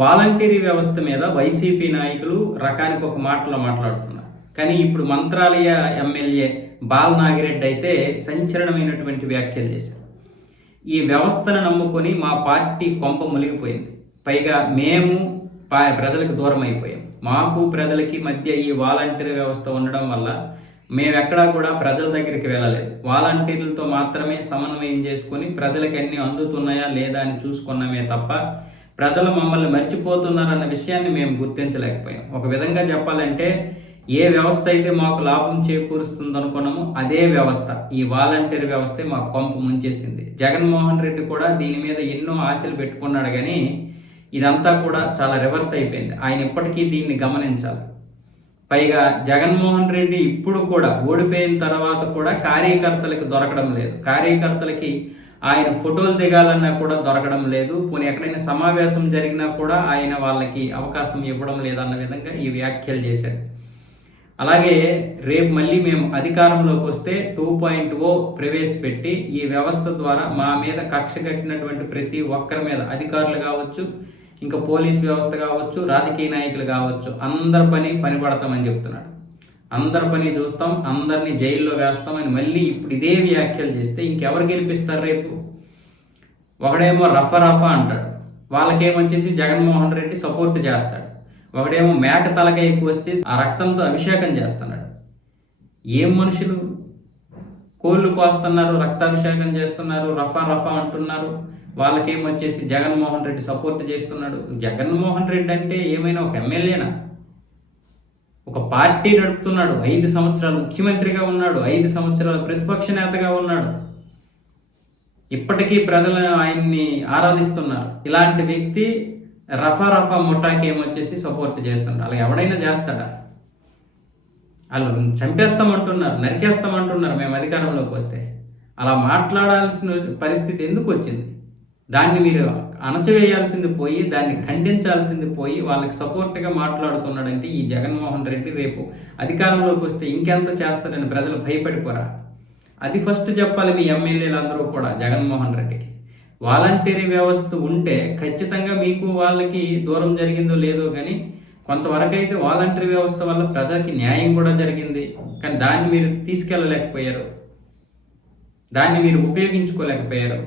Voluntary వ్యవస్థ మీద YCP నాయకులు రకానికి ఒక మాటలో మాట్లాడుతున్నారు. కానీ ఇప్పుడు మంత్రాలయ ఎమ్మెల్యే బాలనాగిరెడ్డి అయితే సంచలనమైనటువంటి వ్యాఖ్యలు చేశారు. ఈ వ్యవస్థను నమ్ముకొని మా పార్టీ కొంప మునిగిపోయింది. పైగా మేము ప్రజలకు దూరం అయిపోయాం. మాకు ప్రజలకి మధ్య ఈ వాలంటీర్ వ్యవస్థ ఉండడం వల్ల మేమెక్కడా కూడా ప్రజల దగ్గరికి వెళ్ళలేదు. వాలంటీర్లతో మాత్రమే సమన్వయం చేసుకొని ప్రజలకి అన్నీ అందుతున్నాయా లేదా అని చూసుకున్నామే తప్ప ప్రజలు మమ్మల్ని మర్చిపోతున్నారన్న విషయాన్ని మేము గుర్తించలేకపోయాం. ఒక విధంగా చెప్పాలంటే ఏ వ్యవస్థ అయితే మాకు లాభం చేకూరుస్తుంది అనుకున్నామో అదే వ్యవస్థ, ఈ వాలంటీర్ వ్యవస్థే మాకు కొంప ముంచేసింది. జగన్మోహన్ రెడ్డి కూడా దీని మీద ఎన్నో ఆశలు పెట్టుకున్నాడు, కానీ ఇదంతా కూడా చాలా రివర్స్ అయిపోయింది. ఆయన ఇప్పటికీ దీన్ని గమనించాలి. పైగా జగన్మోహన్ రెడ్డి ఇప్పుడు కూడా ఓడిపోయిన తర్వాత కూడా కార్యకర్తలకు దొరకడం లేదు. కార్యకర్తలకి ఆయన ఫోటోలు దిగాలన్నా కూడా దొరకడం లేదు. పోనీ ఎక్కడైనా సమావేశం జరిగినా కూడా ఆయన వాళ్ళకి అవకాశం ఇవ్వడం లేదన్న విధంగా ఈ వ్యాఖ్యలు చేశారు. అలాగే రేపు మళ్ళీ మేము అధికారంలోకి వస్తే 2.0 ప్రవేశపెట్టి ఈ వ్యవస్థ ద్వారా మా మీద కక్ష కట్టినటువంటి ప్రతి ఒక్కరి మీద, అధికారులు కావచ్చు, ఇంకా పోలీస్ వ్యవస్థ కావచ్చు, రాజకీయ నాయకులు కావచ్చు, అందరి పని పడతామని చెప్తున్నాడు. అందరి పని చూస్తాం, అందరినీ జైల్లో వేస్తామని మళ్ళీ ఇప్పుడు ఇదే వ్యాఖ్యలు చేస్తే ఇంకెవరు గెలిపిస్తారు రేపు? ఒకడేమో రఫ అంటాడు, వాళ్ళకేమొచ్చేసి జగన్మోహన్ రెడ్డి సపోర్ట్ చేస్తాడు. ఒకడేమో మేక తలకాయకు వచ్చి ఆ రక్తంతో అభిషేకం చేస్తున్నాడు. ఏం మనుషులు? కోళ్ళు కోస్తున్నారు, రక్తాభిషేకం చేస్తున్నారు, రఫా అంటున్నారు. వాళ్ళకేమొచ్చేసి జగన్మోహన్ రెడ్డి సపోర్ట్ చేస్తున్నాడు. జగన్మోహన్ రెడ్డి అంటే ఏమైనా ఒక ఎమ్మెల్యేనా? ఒక పార్టీ నడుపుతున్నాడు, 5 సంవత్సరాలు ముఖ్యమంత్రిగా ఉన్నాడు, 5 సంవత్సరాలు ప్రతిపక్ష నేతగా ఉన్నాడు. ఇప్పటికీ ప్రజలు ఆయన్ని ఆరాధిస్తున్నారు. ఇలాంటి వ్యక్తి రఫా ముఠాకి ఏమొచ్చేసి సపోర్ట్ చేస్తున్నాడు. అలా ఎవడైనా చేస్తాడా? వాళ్ళు చంపేస్తామంటున్నారు, నరికేస్తామంటున్నారు మేము అధికారంలోకి వస్తే. అలా మాట్లాడాల్సిన పరిస్థితి ఎందుకు వచ్చింది? దాన్ని మీరు అణచివేయాల్సింది పోయి, దాన్ని ఖండించాల్సింది పోయి, వాళ్ళకి సపోర్ట్గా మాట్లాడుతున్నాడంటే ఈ జగన్మోహన్ రెడ్డి రేపు అధికారంలోకి వస్తే ఇంకెంత చేస్తాడని ప్రజలు భయపడిపోరా? అది ఫస్ట్ చెప్పాలి మీ ఎమ్మెల్యేలందరూ కూడా జగన్మోహన్ రెడ్డికి. వాలంటీరీ వ్యవస్థ ఉంటే ఖచ్చితంగా మీకు వాళ్ళకి దూరం జరిగిందో లేదో కానీ కొంతవరకు అయితే వాలంటీరీ వ్యవస్థ వల్ల ప్రజలకి న్యాయం కూడా జరిగింది. కానీ దాన్ని మీరు తీసుకెళ్ళలేకపోయారు, దాన్ని మీరు ఉపయోగించుకోలేకపోయారు.